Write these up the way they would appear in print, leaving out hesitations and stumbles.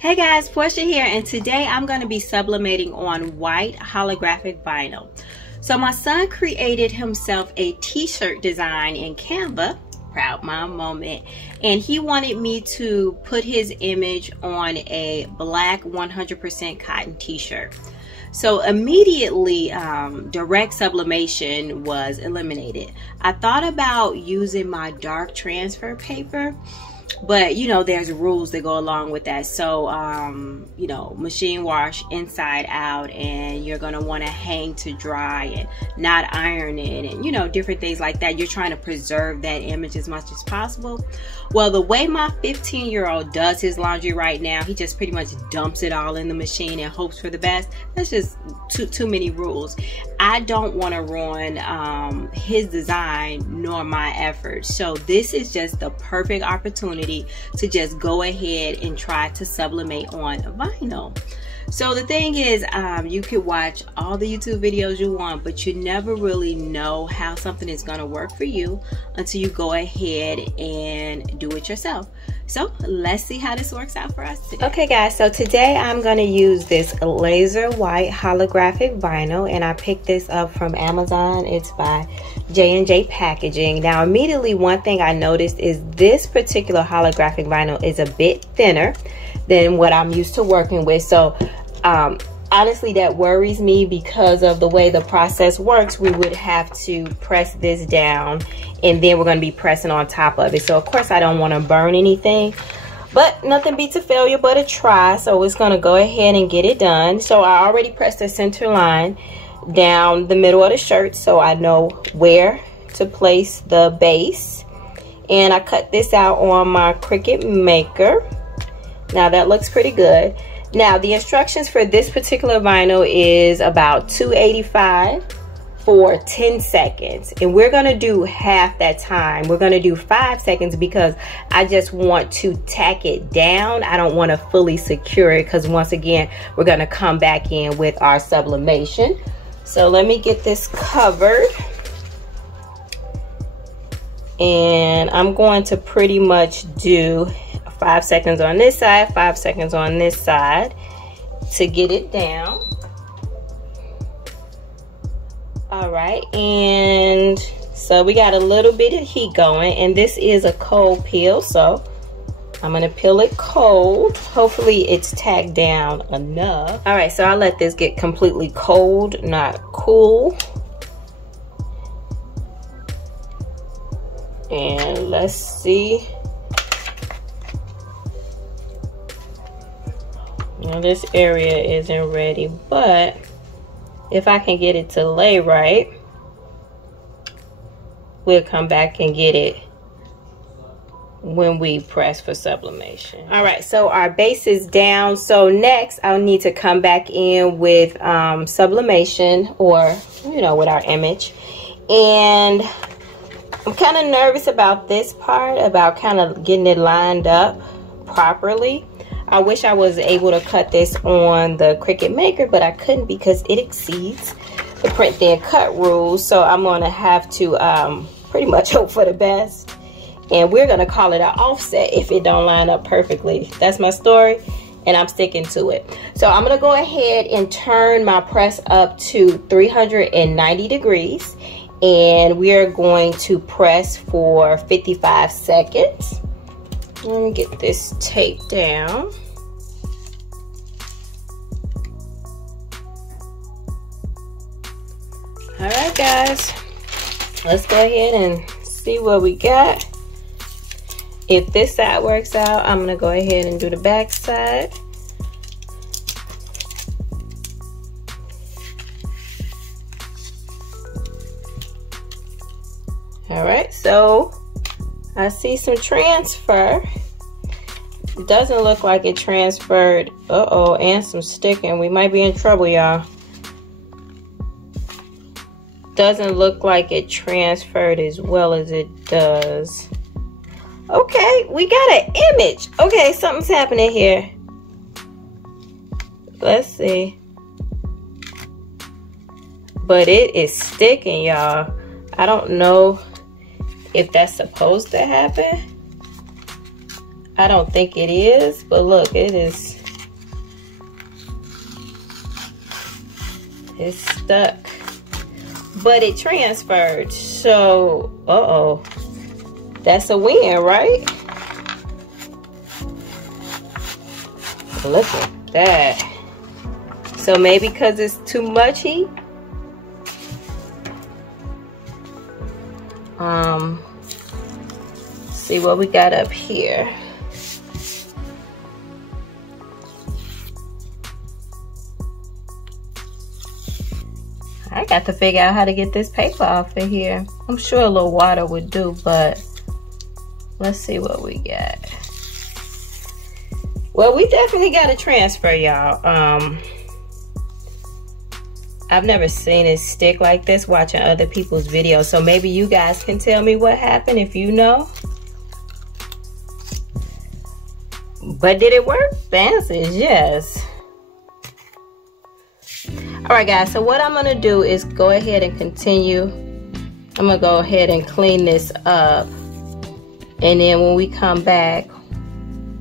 Hey guys, Portia here, and today I'm going to be sublimating on white holographic vinyl. So my son created himself a t-shirt design in Canva, proud mom moment, and he wanted me to put his image on a black 100% cotton t-shirt. So immediately direct sublimation was eliminated. I thought about using my dark transfer paper, but you know, there's rules that go along with that. So you know, machine wash inside out, and you're gonna want to hang to dry and not iron it, and you know, different things like that. You're trying to preserve that image as much as possible. Well, the way my 15-year-old does his laundry right now, he just pretty much dumps it all in the machine and hopes for the best. That's just too many rules. I don't want to ruin his design nor my efforts. So this is just the perfect opportunity to just go ahead and try to sublimate on vinyl. So the thing is, you could watch all the YouTube videos you want, but you never really know how something is going to work for you until you go ahead and do it yourself. So let's see how this works out for us today. Okay guys, so today I'm going to use this laser white holographic vinyl, and I picked this up from Amazon. It's by JANDJPACKAGIng. Now immediately one thing I noticed is this particular holographic vinyl is a bit thinner than what I'm used to working with. So honestly, that worries me because of the way the process works. We would have to press this down, and then we're going to be pressing on top of it. So of course I don't want to burn anything, but nothing beats a failure but a try. So it's going to go ahead and get it done. So I already pressed the center line down the middle of the shirt, so I know where to place the base. And I cut this out on my Cricut Maker. Now that looks pretty good. Now the instructions for this particular vinyl is about 285 for 10 seconds. And we're gonna do half that time. We're gonna do 5 seconds because I just want to tack it down. I don't want to fully secure it because once again, we're gonna come back in with our sublimation. So let me get this covered. And I'm going to pretty much do 5 seconds on this side, 5 seconds on this side to get it down. All right, and so we got a little bit of heat going, and this is a cold peel, so I'm gonna peel it cold. Hopefully it's tacked down enough. All right, so I'll let this get completely cold, not cool. And let's see. Now this area isn't ready, but if I can get it to lay right, we'll come back and get it when we press for sublimation. All right, so our base is down. So next I'll need to come back in with sublimation, or you know, with our image. And I'm kind of nervous about this part, about kind of getting it lined up properly. I wish I was able to cut this on the Cricut Maker, but I couldn't because it exceeds the print then cut rules. So I'm going to have to pretty much hope for the best. And we're going to call it an offset if it don't line up perfectly. That's my story, and I'm sticking to it. So I'm going to go ahead and turn my press up to 390 degrees. And we are going to press for 55 seconds. Let me get this tape down. All right, guys, let's go ahead and see what we got. If this side works out, I'm gonna go ahead and do the back side. All right, so I see some transfer. It doesn't look like it transferred. Uh-oh, and some sticking. We might be in trouble, y'all. Doesn't look like it transferred as well as it does. Okay, we got an image. Okay, something's happening here. Let's see. But it is sticking, y'all. I don't know if that's supposed to happen. I don't think it is, but look, it is It's stuck, but it transferred. So, uh-oh, that's a win, right? Look at that. So maybe because it's too much heat. See what we got up here. I got to figure out how to get this paper off of here. I'm sure a little water would do, but let's see what we got. Well, we definitely got to transfer, y'all. I've never seen it stick like this watching other people's videos, so maybe you guys can tell me what happened if you know. But did it work? The answer is yes. All right, guys, so what I'm gonna do is go ahead and continue. I'm gonna go ahead and clean this up, and then when we come back,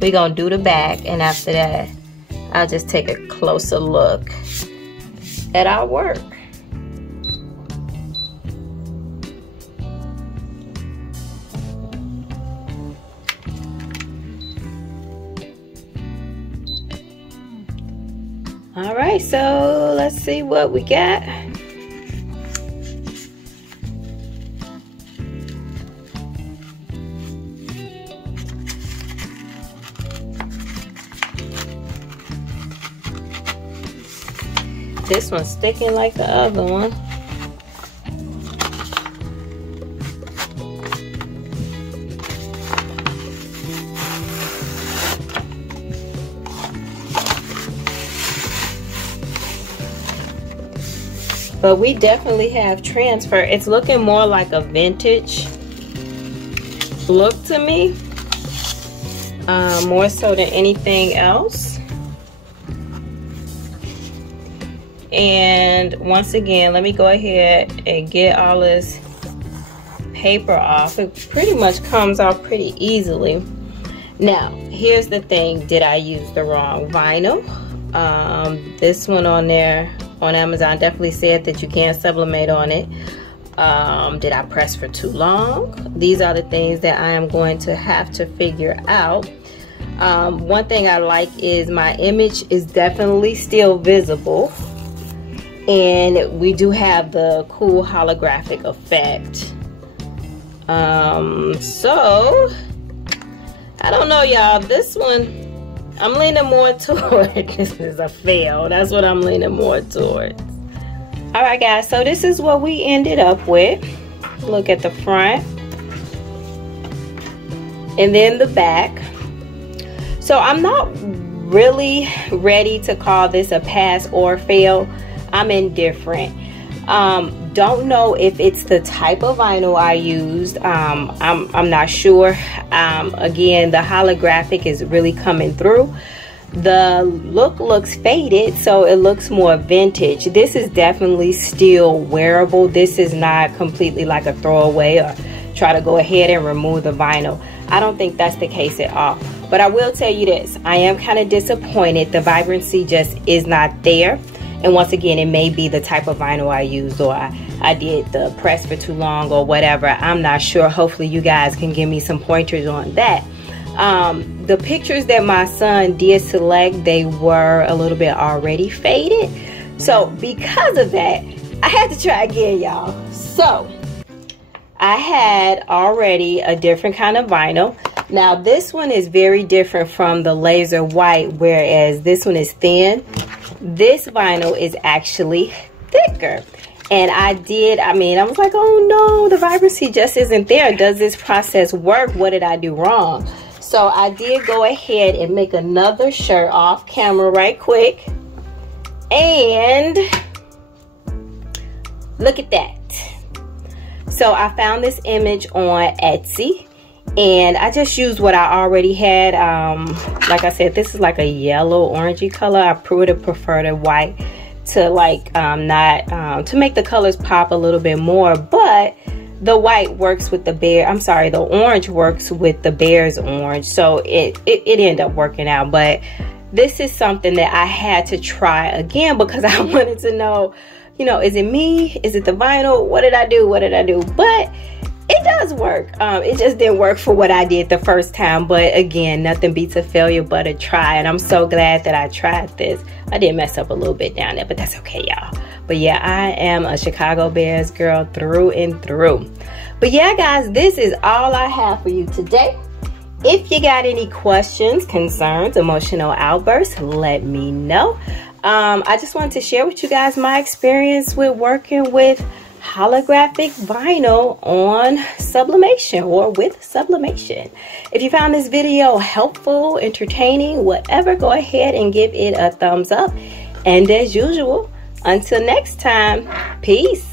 we're gonna do the back, and after that, I'll just take a closer look at our work. All right, so let's see what we got. This one's sticking like the other one. But we definitely have transfer. It's looking more like a vintage look to me, more so than anything else. And once again, let me go ahead and get all this paper off. It pretty much comes off pretty easily. Now, here's the thing. Did I use the wrong vinyl? This one on there on Amazon definitely said that you can't sublimate on it. Did I press for too long? These are the things that I am going to have to figure out. One thing I like is my image is definitely still visible, and we do have the cool holographic effect. So I don't know, y'all. This one, I'm leaning more toward this is a fail. That's what I'm leaning more towards. All right, guys, so this is what we ended up with. Look at the front and then the back. So I'm not really ready to call this a pass or fail. I'm indifferent. Don't know if it's the type of vinyl I used. I'm not sure. Again, the holographic is really coming through. The look looks faded, so it looks more vintage. This is definitely still wearable. This is not completely like a throwaway or try to go ahead and remove the vinyl. I don't think that's the case at all. But I will tell you this, I am kind of disappointed. The vibrancy just is not there. And once again, it may be the type of vinyl I used, or I did the press for too long or whatever. I'm not sure. Hopefully you guys can give me some pointers on that. The pictures that my son did select, they were a little bit already faded. So because of that, I had to try again, y'all. So I had already a different kind of vinyl. Now this one is very different from the laser white, whereas this one is thin. This vinyl is actually thicker. And I was like, oh no, the vibrancy just isn't there. Does this process work? What did I do wrong? So I did go ahead and make another shirt off camera right quick. And look at that. So I found this image on Etsy, and I just used what I already had. Like I said, this is like a yellow orangey color. I would have preferred a white to like to make the colors pop a little bit more, but the white works with the orange works with the bear's orange, so it ended up working out. But this is something that I had to try again because I wanted to know, you know, is it me? Is it the vinyl? What did I do? What did I do? But it does work. It just didn't work for what I did the first time. But again, nothing beats a failure but a try. And I'm so glad that I tried this. I did mess up a little bit down there, but that's okay, y'all. But yeah, I am a Chicago Bears girl through and through. But yeah, guys, this is all I have for you today. If you got any questions, concerns, emotional outbursts, let me know. I just wanted to share with you guys my experience with working with holographic vinyl on sublimation or with sublimation. If you found this video helpful, entertaining, whatever, go ahead and give it a thumbs up. And as usual, until next time, peace.